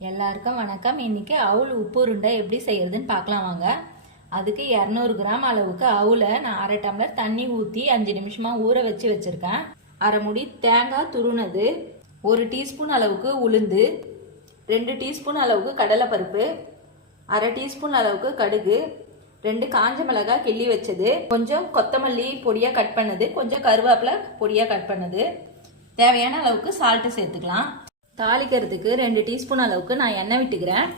எல்லாருக்கும் வணக்கம். இன்னைக்கு அவுள் உப்பு உருண்டை எப்படி செய்யறதுன்னு பார்க்கலாம் வாங்க. அதுக்கு இரநூறு கிராம் அளவுக்கு அவுளை நான் அரை டம்ளர் தண்ணி ஊற்றி அஞ்சு நிமிஷமாக ஊற வச்சு வச்சுருக்கேன். அரை முடி தேங்காய் துருனது ஒரு டீஸ்பூன் அளவுக்கு உளுந்து ரெண்டு டீஸ்பூன் அளவுக்கு கடலைப்பருப்பு அரை டீஸ்பூன் அளவுக்கு கடுகு ரெண்டு காஞ்ச மிளகாய் கிள்ளி வச்சது கொஞ்சம் கொத்தமல்லி பொடியாக கட் பண்ணது கொஞ்சம் கருவேப்பிலை பொடியாக கட் பண்ணது. தேவையான அளவுக்கு சால்ட்டு சேர்த்துக்கலாம். தாளிக்கிறதுக்கு ரெண்டு டீஸ்பூன் அளவுக்கு நான் எண்ணெய் விட்டுக்கிறேன்.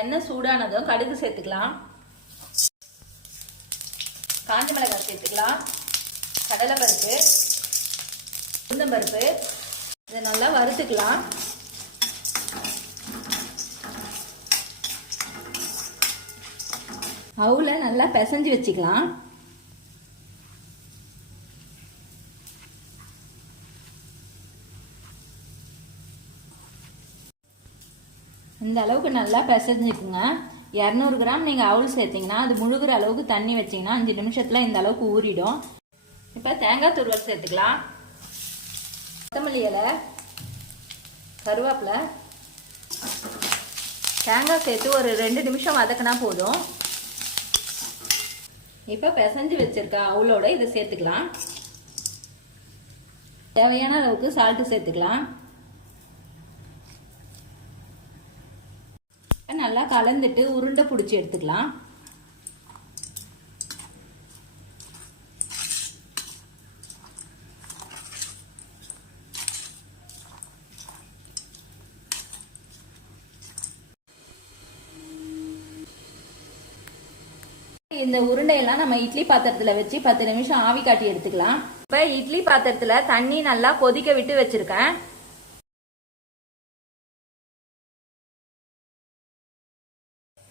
எண்ணெய் சூடானதும் கடுகு சேர்த்துக்கலாம். காஞ்ச மிளகாய் சேர்த்துக்கலாம். கடலை பருப்பு உளுந்தம்பருப்பு இதை நல்லா வறுத்துக்கலாம். அவுல நல்லா பிசைஞ்சு வச்சுக்கலாம். இந்த அளவுக்கு நல்லா பிசைஞ்சுக்குங்க. இரநூறு கிராம் நீங்கள் அவுள் சேர்த்தீங்கன்னா அது முழுகிற அளவுக்கு தண்ணி வச்சிங்கன்னா அஞ்சு நிமிஷத்தில் இந்த அளவுக்கு ஊறிடும். இப்போ தேங்காய் துருவல் சேர்த்துக்கலாம். கொத்தமல்லி இலை கருவேப்பிலை. தேங்காய் சேர்த்து ஒரு ரெண்டு நிமிஷம் வதக்கினா போதும். இப்போ பிசைஞ்சு வச்சுருக்க அவுளோட இதை சேர்த்துக்கலாம். தேவையான அளவுக்கு சால்ட்டு சேர்த்துக்கலாம். நல்லா கலந்துட்டு உருண்டை பிடிச்சி எடுத்துக்கலாம். இந்த உருண்டையெல்லாம் நம்ம இட்லி பாத்திரத்துல வச்சு பத்து நிமிஷம் ஆவி காட்டி எடுத்துக்கலாம். இப்ப இட்லி பாத்திரத்துல தண்ணி நல்லா கொதிக்க விட்டு வச்சிருக்கேன்.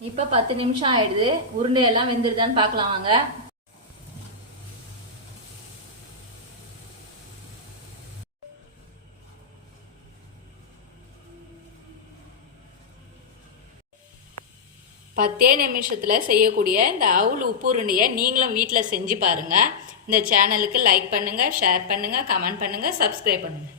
இப்போ பத்து நிமிஷம் ஆயிடுது. உருண்டையெல்லாம் வெந்துருதான்னு பார்க்கலாம் வாங்க. பத்தே நிமிஷத்தில் செய்யக்கூடிய இந்த அவுள் உப்பு உருண்டையை நீங்களும் வீட்டில் செஞ்சு பாருங்கள் இந்த சேனலுக்கு லைக் பண்ணுங்கள் ஷேர் பண்ணுங்கள் கமெண்ட் பண்ணுங்கள் சப்ஸ்கிரைப் பண்ணுங்கள்